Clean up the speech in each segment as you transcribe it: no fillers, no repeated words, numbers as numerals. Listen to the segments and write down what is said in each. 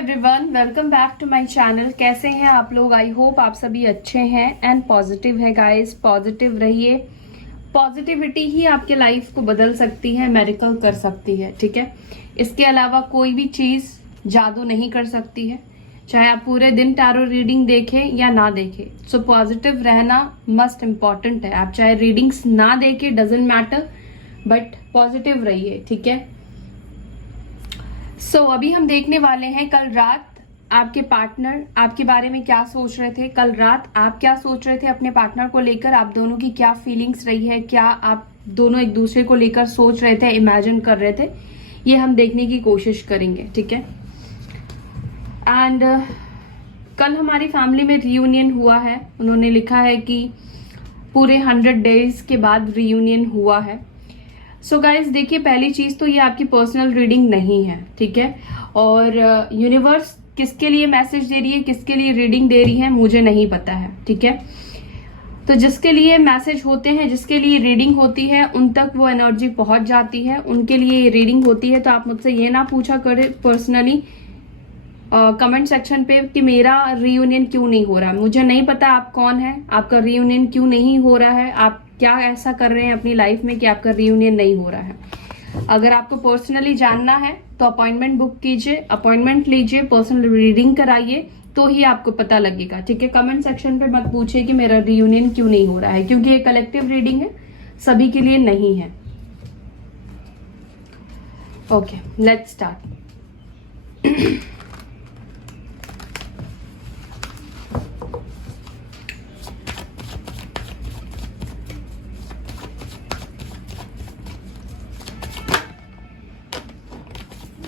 Everyone, welcome back to my channel. कैसे हैं आप लोग? आई होप आप सभी अच्छे हैं एंड पॉजिटिव है गाइस। पॉजिटिव रहिए। पॉजिटिविटी ही आपके लाइफ को बदल सकती है, मेरिकल कर सकती है, ठीक है। इसके अलावा कोई भी चीज जादू नहीं कर सकती है, चाहे आप पूरे दिन टैरो रीडिंग देखें या ना देखें। सो पॉजिटिव रहना मस्ट इम्पॉर्टेंट है। आप चाहे रीडिंग्स ना देखें, डजेंट मैटर, बट पॉजिटिव रहिए, ठीक है। सो अभी हम देखने वाले हैं कल रात आपके पार्टनर आपके बारे में क्या सोच रहे थे। कल रात आप क्या सोच रहे थे अपने पार्टनर को लेकर, आप दोनों की क्या फीलिंग्स रही है, क्या आप दोनों एक दूसरे को लेकर सोच रहे थे, इमेजिन कर रहे थे, ये हम देखने की कोशिश करेंगे, ठीक है। एंड कल हमारी फैमिली में रीयूनियन हुआ है। उन्होंने लिखा है कि पूरे 100 डेज के बाद रीयूनियन हुआ है। सो गाइज देखिए, पहली चीज तो ये आपकी पर्सनल रीडिंग नहीं है, ठीक है। और यूनिवर्स किसके लिए मैसेज दे रही है, किसके लिए रीडिंग दे रही है, मुझे नहीं पता है, ठीक है। तो जिसके लिए मैसेज होते हैं, जिसके लिए रीडिंग होती है, उन तक वो एनर्जी पहुंच जाती है, उनके लिए रीडिंग होती है। तो आप मुझसे ये ना पूछा करें पर्सनली कमेंट सेक्शन पे कि मेरा रीयूनियन क्यों नहीं हो रहा। मुझे नहीं पता आप कौन है, आपका रीयूनियन क्यों नहीं हो रहा है, आप क्या ऐसा कर रहे हैं अपनी लाइफ में कि आपका रीयूनियन नहीं हो रहा है। अगर आपको पर्सनली जानना है तो अपॉइंटमेंट बुक कीजिए, अपॉइंटमेंट लीजिए, पर्सनल रीडिंग कराइए, तो ही आपको पता लगेगा, ठीक है। कमेंट सेक्शन पे मत पूछिए कि मेरा रीयूनियन क्यों नहीं हो रहा है, क्योंकि ये कलेक्टिव रीडिंग है, सभी के लिए नहीं है। Okay, let's start.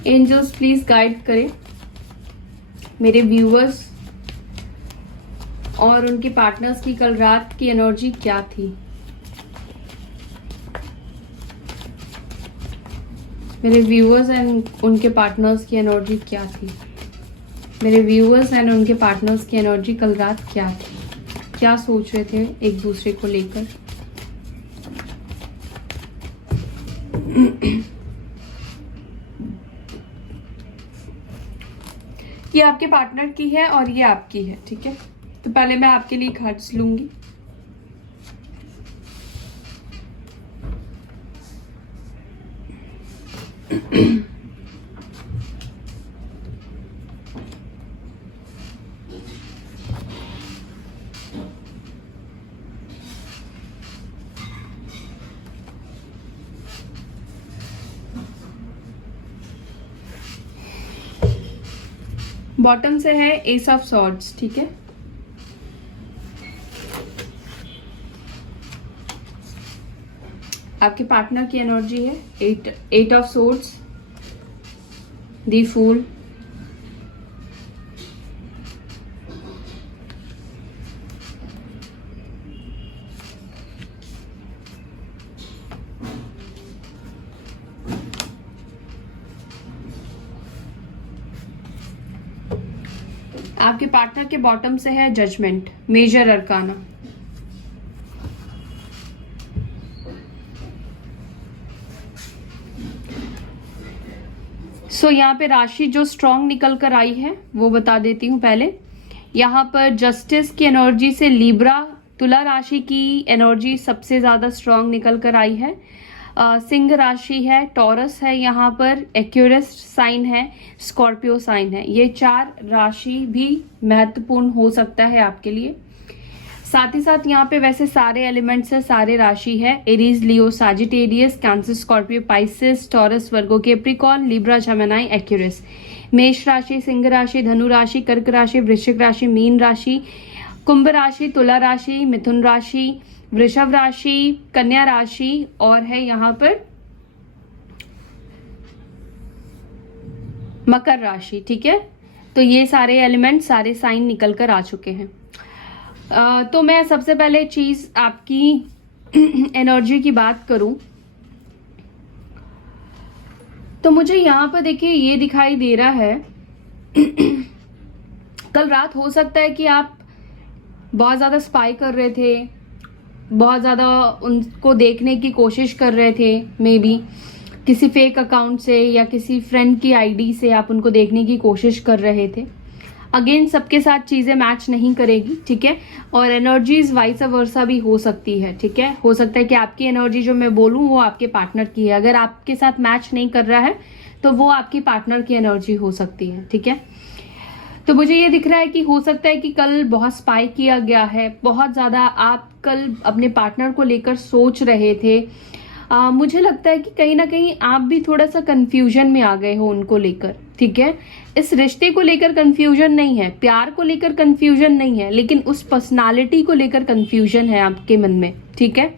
Angels please guide करें मेरे व्यूअर्स और उनके पार्टनर्स की कल रात की एनर्जी क्या थी। मेरे व्यूअर्स एंड उनके पार्टनर्स की एनर्जी क्या थी। मेरे व्यूअर्स एंड उनके पार्टनर्स की एनर्जी कल रात क्या थी, क्या सोच रहे थे एक दूसरे को लेकर। ये आपके पार्टनर की है और ये आपकी है, ठीक है। तो पहले मैं आपके लिए कार्ड्स लूंगी। बॉटम से है एस ऑफ सॉर्ड्स, ठीक है। आपके पार्टनर की एनर्जी है eight of swords, the fool, आपके पार्टनर के बॉटम से है जजमेंट, मेजर अरकाना। सो यहाँ पे राशि जो स्ट्रॉन्ग निकल कर आई है वो बता देती हूँ पहले। यहाँ पर जस्टिस की एनर्जी से लिब्रा, तुला राशि की एनर्जी सबसे ज्यादा स्ट्रॉन्ग निकल कर आई है। सिंह राशि है, टॉरस है, यहाँ पर एक्यूरस साइन है, स्कॉर्पियो साइन है। ये 4 राशि भी महत्वपूर्ण हो सकता है आपके लिए। साथ ही साथ यहाँ पे वैसे सारे एलिमेंट्स है, सारे राशि है, Aries, Leo, Sagittarius, Cancer, Scorpio, Pisces, Taurus, Virgo, Capricorn, Libra, Gemini, Aquarius. मेष राशि, सिंह राशि, धनु राशि, कर्क राशि, वृश्चिक राशि, मीन राशि, कुंभ राशि, तुला राशि, मिथुन राशि, वृषभ राशि, कन्या राशि और है यहाँ पर मकर राशि, ठीक है। तो ये सारे एलिमेंट, सारे साइन निकल कर आ चुके हैं। तो मैं सबसे पहले चीज आपकी एनर्जी की बात करूं तो मुझे यहाँ पर देखिए ये दिखाई दे रहा है कल रात हो सकता है कि आप बहुत ज्यादा स्पाई कर रहे थे, बहुत ज्यादा उनको देखने की कोशिश कर रहे थे मे बी, किसी फेक अकाउंट से या किसी फ्रेंड की आईडी से आप उनको देखने की कोशिश कर रहे थे। अगेन सबके साथ चीजें मैच नहीं करेगी, ठीक है। और एनर्जीज वाइस वर्सा भी हो सकती है, ठीक है। हो सकता है कि आपकी एनर्जी जो मैं बोलूं वो आपके पार्टनर की है। अगर आपके साथ मैच नहीं कर रहा है तो वो आपकी पार्टनर की एनर्जी हो सकती है, ठीक है। तो मुझे ये दिख रहा है कि हो सकता है कि कल बहुत स्पाई किया गया है, बहुत ज्यादा आप कल अपने पार्टनर को लेकर सोच रहे थे। मुझे लगता है कि कहीं ना कहीं आप भी थोड़ा सा कंफ्यूजन में आ गए हो उनको लेकर, ठीक है। इस रिश्ते को लेकर कंफ्यूजन नहीं है, प्यार को लेकर कंफ्यूजन नहीं है, लेकिन उस पर्सनालिटी को लेकर कंफ्यूजन है आपके मन में, ठीक है।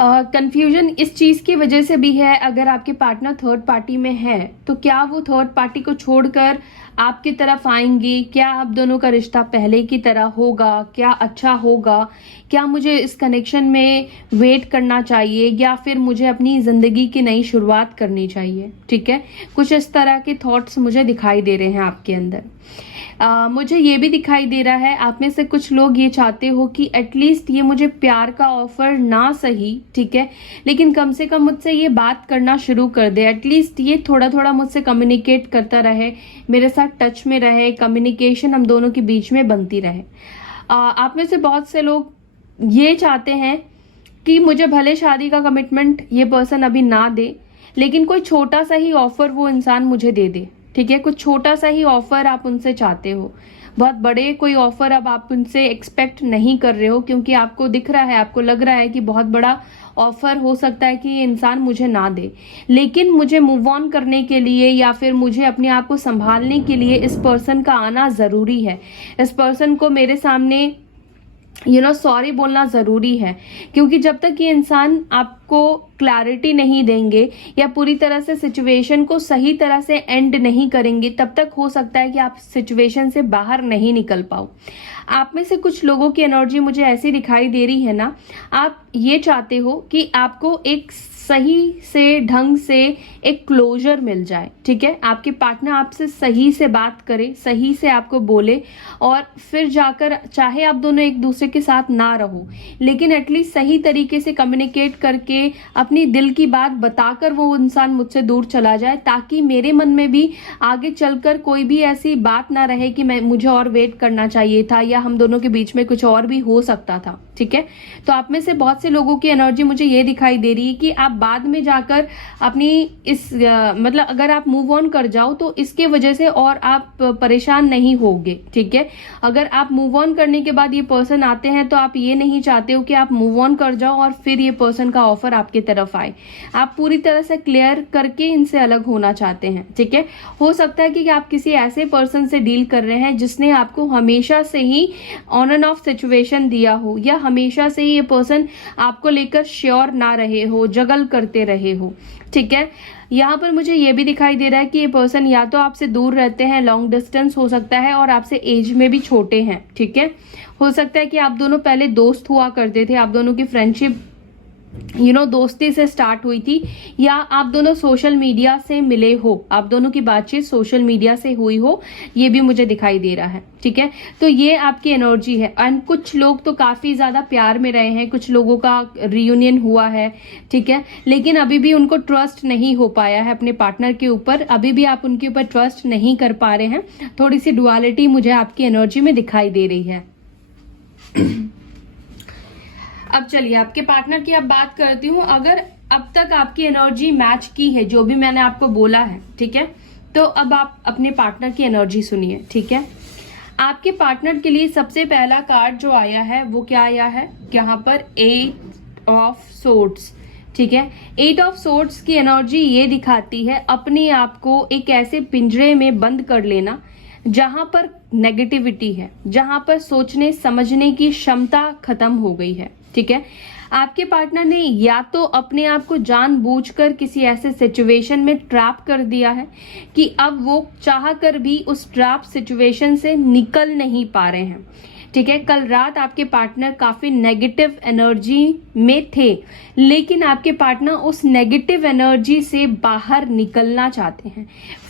कंफ्यूजन इस चीज की वजह से भी है, अगर आपके पार्टनर थर्ड पार्टी में है तो क्या वो थर्ड पार्टी को छोड़कर आपकी तरफ आएंगे, क्या आप दोनों का रिश्ता पहले की तरह होगा, क्या अच्छा होगा, क्या मुझे इस कनेक्शन में वेट करना चाहिए या फिर मुझे अपनी जिंदगी की नई शुरुआत करनी चाहिए, ठीक है। कुछ इस तरह के थॉट्स मुझे दिखाई दे रहे हैं आपके अंदर। मुझे ये भी दिखाई दे रहा है आप में से कुछ लोग ये चाहते हो कि एटलीस्ट ये मुझे प्यार का ऑफर ना सही, ठीक है, लेकिन कम से कम मुझसे ये बात करना शुरू कर दे। एटलीस्ट ये थोड़ा थोड़ा मुझसे कम्युनिकेट करता रहे, मेरे साथ टच में रहे, कम्युनिकेशन हम दोनों के बीच में बनती रहे। आप में से बहुत से लोग ये चाहते हैं कि मुझे भले शादी का कमिटमेंट ये पर्सन अभी ना दे, लेकिन कोई छोटा सा ही ऑफर वो इंसान मुझे दे दे, ठीक है। कुछ छोटा सा ही ऑफर आप उनसे चाहते हो, बहुत बड़े कोई ऑफर अब आप उनसे एक्सपेक्ट नहीं कर रहे हो, क्योंकि आपको दिख रहा है, आपको लग रहा है कि बहुत बड़ा ऑफर हो सकता है कि ये इंसान मुझे ना दे, लेकिन मुझे मूव ऑन करने के लिए या फिर मुझे अपने आप को संभालने के लिए इस पर्सन का आना जरूरी है। इस पर्सन को मेरे सामने सॉरी बोलना जरूरी है, क्योंकि जब तक ये इंसान आपको क्लैरिटी नहीं देंगे या पूरी तरह से सिचुएशन को सही तरह से एंड नहीं करेंगे, तब तक हो सकता है कि आप सिचुएशन से बाहर नहीं निकल पाओ। आप में से कुछ लोगों की एनर्जी मुझे ऐसी दिखाई दे रही है ना, आप ये चाहते हो कि आपको एक सही से ढंग से एक क्लोजर मिल जाए, ठीक है। आपके पार्टनर आपसे सही से बात करे, सही से आपको बोले, और फिर जाकर चाहे आप दोनों एक दूसरे के साथ ना रहो, लेकिन एटलीस्ट सही तरीके से कम्युनिकेट करके अपनी दिल की बात बताकर वो इंसान मुझसे दूर चला जाए, ताकि मेरे मन में भी आगे चलकर कोई भी ऐसी बात ना रहे कि मुझे और वेट करना चाहिए था या हम दोनों के बीच में कुछ और भी हो सकता था, ठीक है। तो आप में से बहुत से लोगों की एनर्जी मुझे ये दिखाई दे रही है कि आप बाद में जाकर अपनी इस मतलब अगर आप मूव ऑन कर जाओ तो इसके वजह से और आप परेशान नहीं होगे, ठीक है। अगर आप मूव ऑन करने के बाद ये पर्सन आते हैं तो आप ये नहीं चाहते हो कि आप मूव ऑन कर जाओ और फिर ये पर्सन का ऑफर आपके तरफ आए। आप पूरी तरह से क्लियर करके इनसे अलग होना चाहते हैं, ठीक है। हो सकता है कि आप किसी ऐसे पर्सन से डील कर रहे हैं जिसने आपको हमेशा से ही ऑन एंड ऑफ सिचुएशन दिया हो, या हमेशा से ही ये पर्सन आपको लेकर श्योर ना रहे हो, जगल करते रहे हो, ठीक है। यहाँ पर मुझे ये भी दिखाई दे रहा है कि ये पर्सन या तो आपसे दूर रहते हैं, लॉन्ग डिस्टेंस हो सकता है, और आपसे एज में भी छोटे हैं, ठीक है। हो सकता है कि आप दोनों पहले दोस्त हुआ करते थे, आप दोनों की फ्रेंडशिप दोस्ती से स्टार्ट हुई थी, या आप दोनों सोशल मीडिया से मिले हो, आप दोनों की बातचीत सोशल मीडिया से हुई हो, ये भी मुझे दिखाई दे रहा है, ठीक है। तो ये आपकी एनर्जी है। एंड कुछ लोग तो काफी ज्यादा प्यार में रहे हैं, कुछ लोगों का रियूनियन हुआ है, ठीक है, लेकिन अभी भी उनको ट्रस्ट नहीं हो पाया है अपने पार्टनर के ऊपर, अभी भी आप उनके ऊपर ट्रस्ट नहीं कर पा रहे हैं। थोड़ी सी डुअलिटी मुझे आपकी एनर्जी में दिखाई दे रही है। अब चलिए आपके पार्टनर की अब बात करती हूँ। अगर अब तक आपकी एनर्जी मैच की है, जो भी मैंने आपको बोला है, ठीक है, तो अब आप अपने पार्टनर की एनर्जी सुनिए, ठीक है। आपके पार्टनर के लिए सबसे पहला कार्ड जो आया है वो क्या आया है, यहाँ पर 8 ऑफ सोर्ड्स, ठीक है। 8 ऑफ सोर्ड्स की एनर्जी ये दिखाती है अपने आप को एक ऐसे पिंजरे में बंद कर लेना जहां पर नेगेटिविटी है, जहां पर सोचने समझने की क्षमता खत्म हो गई है, ठीक है। आपके पार्टनर ने या तो अपने आप को जानबूझकर किसी ऐसे सिचुएशन में ट्रैप कर दिया है कि अब वो चाह कर भी उस ट्रैप सिचुएशन से निकल नहीं पा रहे हैं, ठीक है। कल रात आपके पार्टनर काफी नेगेटिव एनर्जी में थे, लेकिन आपके पार्टनर उस नेगेटिव एनर्जी से बाहर निकलना चाहते हैं,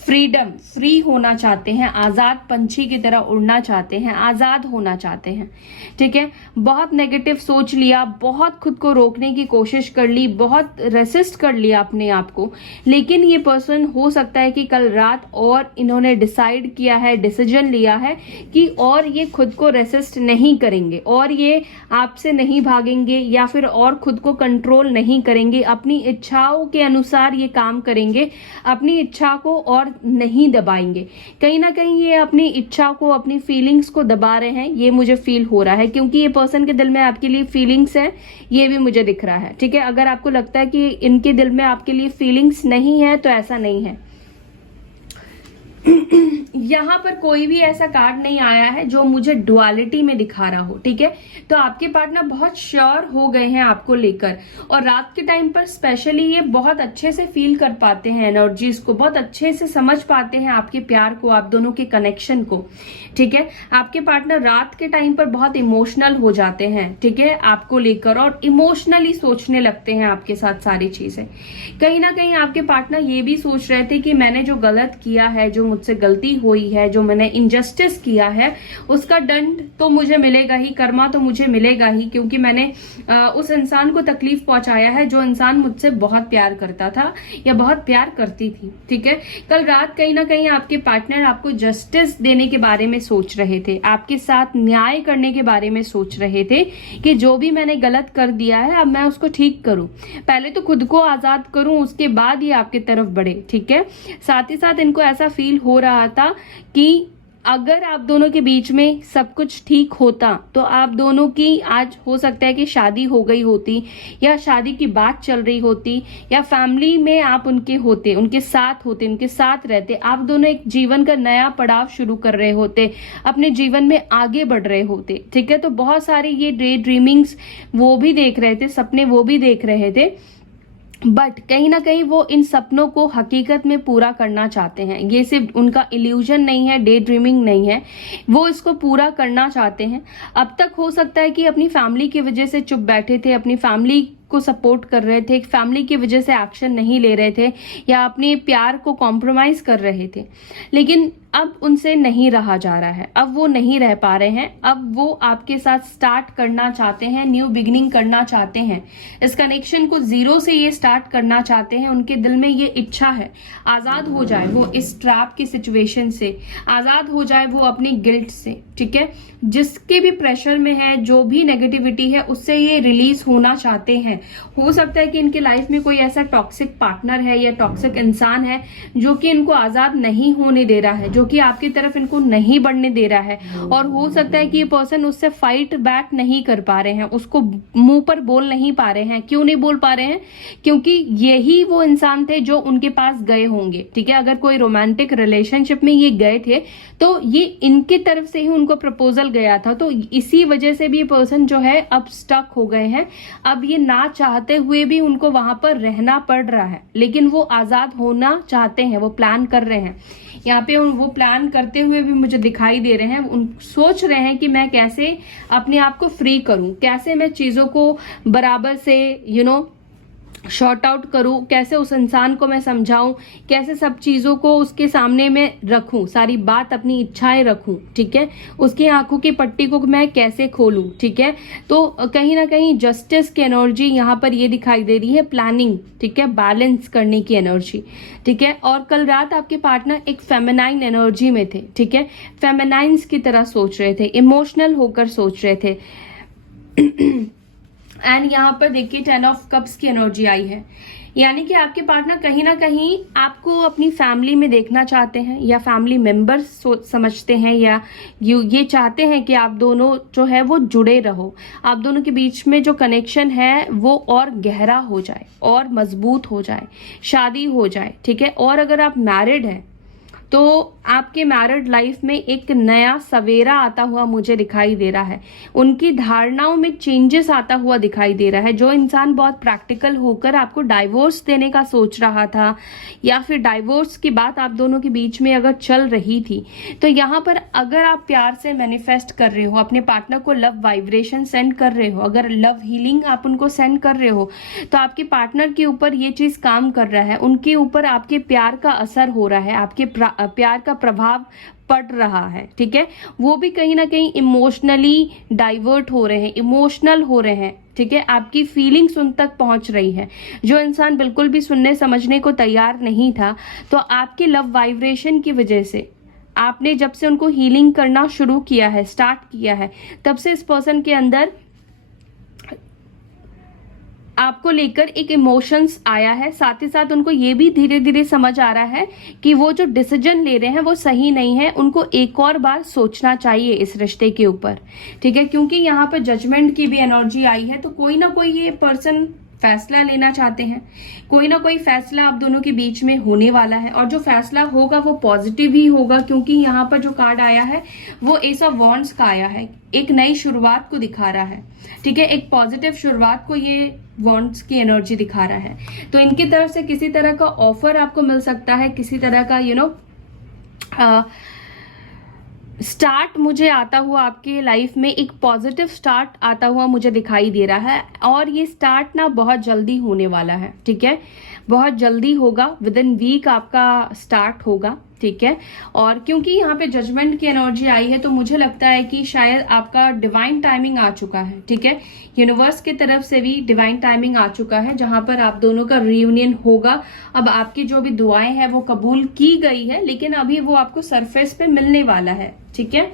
फ्रीडम, फ्री होना चाहते हैं, आजाद पंछी की तरह उड़ना चाहते हैं, आजाद होना चाहते हैं। ठीक है, बहुत नेगेटिव सोच लिया, बहुत खुद को रोकने की कोशिश कर ली, बहुत रेसिस्ट कर लिया अपने आप को, लेकिन ये पर्सन हो सकता है कि कल रात और इन्होंने डिसाइड किया है, डिसीजन लिया है कि और ये खुद को रेसिस्ट नहीं करेंगे और ये आपसे नहीं भागेंगे या फिर और खुद को कंट्रोल नहीं करेंगे, अपनी इच्छाओं के अनुसार ये काम करेंगे, अपनी इच्छा को और नहीं दबाएंगे। कहीं ना कहीं ये अपनी इच्छा को, अपनी फीलिंग्स को दबा रहे हैं, ये मुझे फील हो रहा है, क्योंकि ये पर्सन के दिल में आपके लिए फीलिंग्स है, ये भी मुझे दिख रहा है। ठीक है, अगर आपको लगता है कि इनके दिल में आपके लिए फीलिंग्स नहीं है तो ऐसा नहीं है। यहाँ पर कोई भी ऐसा कार्ड नहीं आया है जो मुझे डुअलिटी में दिखा रहा हो। ठीक है, तो आपके पार्टनर बहुत श्योर हो गए हैं आपको लेकर, और रात के टाइम पर स्पेशली ये बहुत अच्छे से फील कर पाते हैं एनर्जीज को, बहुत अच्छे से समझ पाते हैं आपके प्यार को, आप दोनों के कनेक्शन को। ठीक है, आपके पार्टनर रात के टाइम पर बहुत इमोशनल हो जाते हैं, ठीक है, आपको लेकर, और इमोशनली सोचने लगते हैं आपके साथ सारी चीजें। कहीं ना कहीं आपके पार्टनर ये भी सोच रहे थे कि मैंने जो गलत किया है, जो मुझसे गलती हुई है, जो मैंने इनजस्टिस किया है, उसका दंड तो मुझे मिलेगा ही, कर्मा तो मुझे मिलेगा ही, क्योंकि मैंने उस इंसान को तकलीफ पहुंचाया है जो इंसान मुझसे बहुत प्यार करता था या बहुत प्यार करती थी। ठीक है, कल रात कहीं ना कहीं आपके पार्टनर आपको जस्टिस देने के बारे में सोच रहे थे, आपके साथ न्याय करने के बारे में सोच रहे थे कि जो भी मैंने गलत कर दिया है अब मैं उसको ठीक करूं, पहले तो खुद को आजाद करूं, उसके बाद ही आपकी तरफ बढ़े। ठीक है, साथ ही साथ इनको ऐसा फील हो रहा था कि अगर आप दोनों के बीच में सब कुछ ठीक होता तो आप दोनों की आज हो सकता है कि शादी हो गई होती, या शादी की बात चल रही होती, या फैमिली में आप उनके होते, उनके साथ होते, उनके साथ रहते, आप दोनों एक जीवन का नया पड़ाव शुरू कर रहे होते, अपने जीवन में आगे बढ़ रहे होते। ठीक है, तो बहुत सारी ये डे ड्रीमिंग्स वो भी देख रहे थे, सपने वो भी देख रहे थे, बट कहीं ना कहीं वो इन सपनों को हकीकत में पूरा करना चाहते हैं। ये सिर्फ उनका इल्यूजन नहीं है, डे ड्रीमिंग नहीं है, वो इसको पूरा करना चाहते हैं। अब तक हो सकता है कि अपनी फैमिली की वजह से चुप बैठे थे, अपनी फैमिली को सपोर्ट कर रहे थे, फैमिली की वजह से एक्शन नहीं ले रहे थे, या अपने प्यार को कॉम्प्रोमाइज कर रहे थे, लेकिन अब उनसे नहीं रहा जा रहा है, अब वो नहीं रह पा रहे हैं, अब वो आपके साथ स्टार्ट करना चाहते हैं, न्यू बिगिनिंग करना चाहते हैं, इस कनेक्शन को जीरो से ये स्टार्ट करना चाहते हैं। उनके दिल में ये इच्छा है आजाद हो जाए वो इस ट्रैप की सिचुएशन से, आजाद हो जाए वो अपनी गिल्ट से। ठीक है, जिसके भी प्रेशर में है, जो भी नेगेटिविटी है, उससे ये रिलीज होना चाहते हैं। हो सकता है कि इनके लाइफ में कोई ऐसा टॉक्सिक पार्टनर है या टॉक्सिक इंसान है जो कि इनको आजाद नहीं होने दे रहा है, जो कि आपकी तरफ इनको नहीं बढ़ने दे रहा है, और हो सकता है कि ये पर्सन उससे फाइट बैक नहीं कर पा रहे हैं, उसको मुंह पर बोल नहीं पा रहे हैं। क्यों नहीं बोल पा रहे हैं? क्योंकि यही वो इंसान थे जो उनके पास गए होंगे। ठीक है, अगर कोई रोमांटिक रिलेशनशिप में ये गए थे तो ये इनकी तरफ से ही उनको प्रपोजल गया था, तो इसी वजह से भी ये पर्सन जो है अब स्टक हो गए हैं। अब ये ना चाहते हुए भी उनको वहां पर रहना पड़ रहा है, लेकिन वो आजाद होना चाहते हैं, वो प्लान कर रहे हैं। यहाँ पे वो प्लान करते हुए भी मुझे दिखाई दे रहे हैं, उन सोच रहे हैं कि मैं कैसे अपने आप को फ्री करूं, कैसे मैं चीजों को बराबर से शॉर्ट आउट करूं, कैसे उस इंसान को मैं समझाऊं, कैसे सब चीजों को उसके सामने में रखूं, सारी बात अपनी इच्छाएं रखूं। ठीक है, उसकी आंखों की पट्टी को मैं कैसे खोलूं। ठीक है, तो कहीं ना कहीं जस्टिस की एनर्जी यहाँ पर ये दिखाई दे रही है, प्लानिंग, ठीक है, बैलेंस करने की एनर्जी। ठीक है, और कल रात आपके पार्टनर एक फेमिनाइन एनर्जी में थे। ठीक है, फेमिनाइंस की तरह सोच रहे थे, इमोशनल होकर सोच रहे थे। एंड यहाँ पर देखिए 10 ऑफ कप्स की एनर्जी आई है, यानी कि आपके पार्टनर कहीं ना कहीं आपको अपनी फैमिली में देखना चाहते हैं, या फैमिली मेंबर्स समझते हैं, या ये चाहते हैं कि आप दोनों जो है वो जुड़े रहो, आप दोनों के बीच में जो कनेक्शन है वो और गहरा हो जाए और मजबूत हो जाए, शादी हो जाए। ठीक है, और अगर आप मैरिड हैं तो आपके मैरिड लाइफ में एक नया सवेरा आता हुआ मुझे दिखाई दे रहा है। उनकी धारणाओं में चेंजेस आता हुआ दिखाई दे रहा है। जो इंसान बहुत प्रैक्टिकल होकर आपको डाइवोर्स देने का सोच रहा था या फिर डाइवोर्स की बात आप दोनों के बीच में अगर चल रही थी, तो यहाँ पर अगर आप प्यार से मैनिफेस्ट कर रहे हो, अपने पार्टनर को लव वाइब्रेशन सेंड कर रहे हो, अगर लव हीलिंग आप उनको सेंड कर रहे हो, तो आपके पार्टनर के ऊपर ये चीज काम कर रहा है। उनके ऊपर आपके प्यार का असर हो रहा है, आपके प्यार का प्रभाव पड़ रहा है। ठीक है, वो भी कहीं ना कहीं इमोशनली डाइवर्ट हो रहे हैं, इमोशनल हो रहे हैं। ठीक है, आपकी फीलिंग्स उन तक पहुंच रही है। जो इंसान बिल्कुल भी सुनने समझने को तैयार नहीं था, तो आपके लव वाइब्रेशन की वजह से आपने जब से उनको हीलिंग करना शुरू किया है, स्टार्ट किया है, तब से इस पर्सन के अंदर आपको लेकर एक इमोशंस आया है। साथ ही साथ उनको ये भी धीरे धीरे समझ आ रहा है कि वो जो डिसीजन ले रहे हैं वो सही नहीं है, उनको एक और बार सोचना चाहिए इस रिश्ते के ऊपर। ठीक है, क्योंकि यहाँ पर जजमेंट की भी एनर्जी आई है, तो कोई ना कोई ये पर्सन फैसला लेना चाहते हैं। कोई ना कोई फैसला आप दोनों के बीच में होने वाला है, और जो फैसला होगा वो पॉजिटिव ही होगा, क्योंकि यहाँ पर जो कार्ड आया है वो एस ऑफ वॉन्ड्स का आया है। एक नई शुरुआत को दिखा रहा है। ठीक है, एक पॉजिटिव शुरुआत को ये वॉन्ड्स की एनर्जी दिखा रहा है। तो इनकी तरफ से किसी तरह का ऑफर आपको मिल सकता है, किसी तरह का स्टार्ट मुझे आता हुआ आपके लाइफ में, एक पॉजिटिव स्टार्ट आता हुआ मुझे दिखाई दे रहा है। और ये स्टार्ट ना बहुत जल्दी होने वाला है। ठीक है, बहुत जल्दी होगा, विद इन वीक आपका स्टार्ट होगा। ठीक है, और क्योंकि यहाँ पे जजमेंट की एनर्जी आई है, तो मुझे लगता है कि शायद आपका डिवाइन टाइमिंग आ चुका है। ठीक है, यूनिवर्स की तरफ से भी डिवाइन टाइमिंग आ चुका है, जहां पर आप दोनों का रियूनियन होगा। अब आपकी जो भी दुआएं हैं वो कबूल की गई है, लेकिन अभी वो आपको सरफेस पे मिलने वाला है। ठीक है,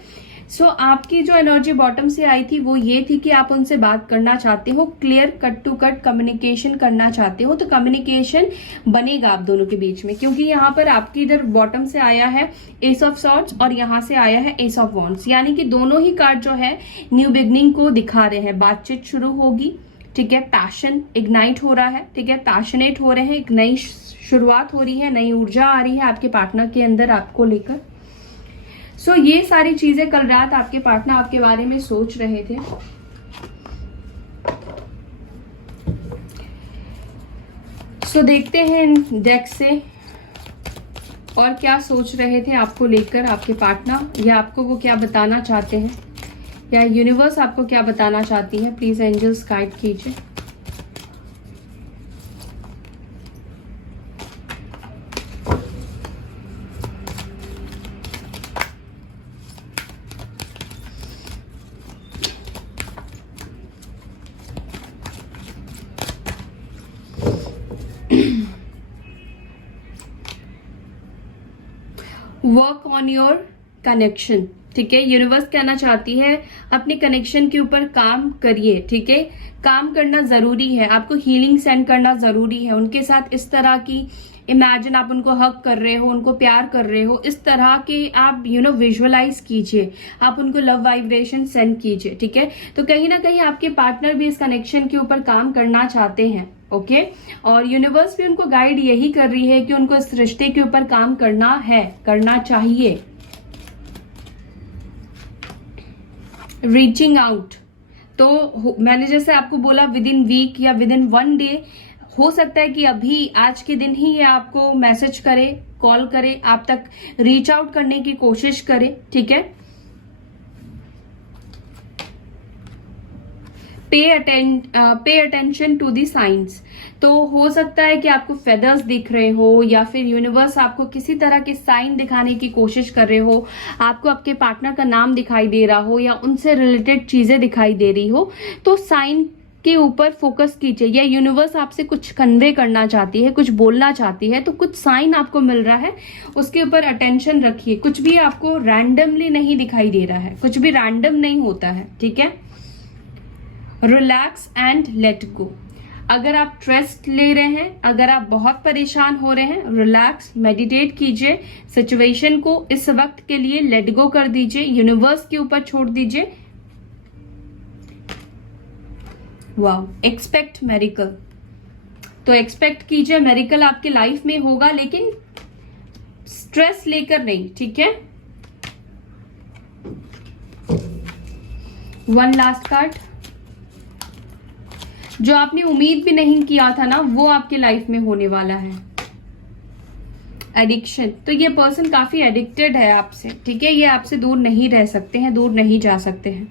सो आपकी जो एनर्जी बॉटम से आई थी वो ये थी कि आप उनसे बात करना चाहते हो, clear cut to cut communication करना चाहते हो। तो कम्युनिकेशन बनेगा आप दोनों के बीच में, क्योंकि यहाँ पर आपकी इधर बॉटम से आया है एस ऑफ सॉर्ड्स और यहाँ से आया है एस ऑफ वॉन्ड्स, यानी कि दोनों ही कार्ड जो है न्यू बिगनिंग को दिखा रहे हैं। बातचीत शुरू होगी। ठीक है, पैशन इग्नाइट हो रहा है। ठीक है, पैशनेट हो रहे हैं, एक नई शुरुआत हो रही है, नई ऊर्जा आ रही है आपके पार्टनर के अंदर आपको लेकर। सो ये सारी चीजें कल रात आपके पार्टनर आपके बारे में सोच रहे थे। सो देखते हैं डेक से और क्या सोच रहे थे आपको लेकर आपके पार्टनर, या आपको वो क्या बताना चाहते हैं, या यूनिवर्स आपको क्या बताना चाहती है। प्लीज एंजल्स गाइड कीजिए। Work on your connection. ठीक है, यूनिवर्स कहना चाहती है अपने कनेक्शन के ऊपर काम करिए। ठीक है, काम करना जरूरी है, आपको हीलिंग सेंड करना जरूरी है। उनके साथ इस तरह की इमेजिन आप उनको हक कर रहे हो, उनको प्यार कर रहे हो, इस तरह के आप विजुअलाइज कीजिए, आप उनको लव वाइब्रेशन सेंड कीजिए। ठीक है, तो कहीं ना कहीं आपके पार्टनर भी इस कनेक्शन के ऊपर काम करना चाहते हैं। ओके, और यूनिवर्स भी उनको गाइड यही कर रही है कि उनको इस रिश्ते के ऊपर काम करना है, करना चाहिए। रीचिंग आउट, तो मैंने जैसे आपको बोला विद इन वीक या विद इन 1 डे, हो सकता है कि अभी आज के दिन ही ये आपको मैसेज करे, कॉल करे, आप तक रीच आउट करने की कोशिश करे। ठीक है, pay attention to the science. तो हो सकता है कि आपको फेदर्स दिख रहे हो, या फिर यूनिवर्स आपको किसी तरह के साइन दिखाने की कोशिश कर रहे हो, आपको आपके पार्टनर का नाम दिखाई दे रहा हो, या उनसे रिलेटेड चीजें दिखाई दे रही हो, तो साइन के ऊपर फोकस कीजिए। या यूनिवर्स आपसे कुछ कन्वे करना चाहती है, कुछ बोलना चाहती है, तो कुछ साइन आपको मिल रहा है, उसके ऊपर अटेंशन रखिए। कुछ भी आपको रैंडमली नहीं दिखाई दे रहा है, कुछ भी रैंडम नहीं होता है। ठीक है, रिलैक्स एंड लेट गो। अगर आप स्ट्रेस ले रहे हैं, अगर आप बहुत परेशान हो रहे हैं, रिलैक्स, मेडिटेट कीजिए, सिचुएशन को इस वक्त के लिए लेट गो कर दीजिए, यूनिवर्स के ऊपर छोड़ दीजिए। वाओ, एक्सपेक्ट मेरिकल। तो एक्सपेक्ट कीजिए मेरिकल आपके लाइफ में होगा, लेकिन स्ट्रेस लेकर नहीं, ठीक है। वन लास्ट कार्ड, जो आपने उम्मीद भी नहीं किया था ना वो आपके लाइफ में होने वाला है। एडिक्शन, तो ये पर्सन काफी एडिक्टेड है आपसे, ठीक है। ये आपसे दूर नहीं रह सकते हैं, दूर नहीं जा सकते हैं।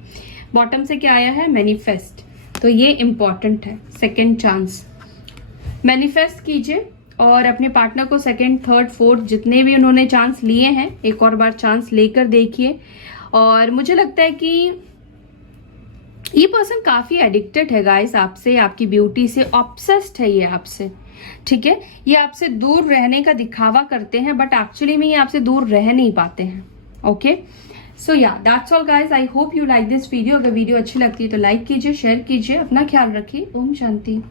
बॉटम से क्या आया है? मैनिफेस्ट, तो ये इंपॉर्टेंट है। सेकेंड चांस मैनिफेस्ट कीजिए और अपने पार्टनर को सेकेंड, थर्ड, फोर्थ जितने भी उन्होंने चांस लिए हैं एक और बार चांस लेकर देखिए। और मुझे लगता है कि ये पर्सन काफी एडिक्टेड है गाइस आपसे, आपकी ब्यूटी से ऑब्सेस्ड है ये आपसे, ठीक है। ये आपसे दूर रहने का दिखावा करते हैं बट एक्चुअली में ये आपसे दूर रह नहीं पाते हैं। ओके, सो या that's all guys, I hope you like this video. अगर वीडियो अच्छी लगती है तो लाइक कीजिए, शेयर कीजिए, अपना ख्याल रखिए। ओम शांति।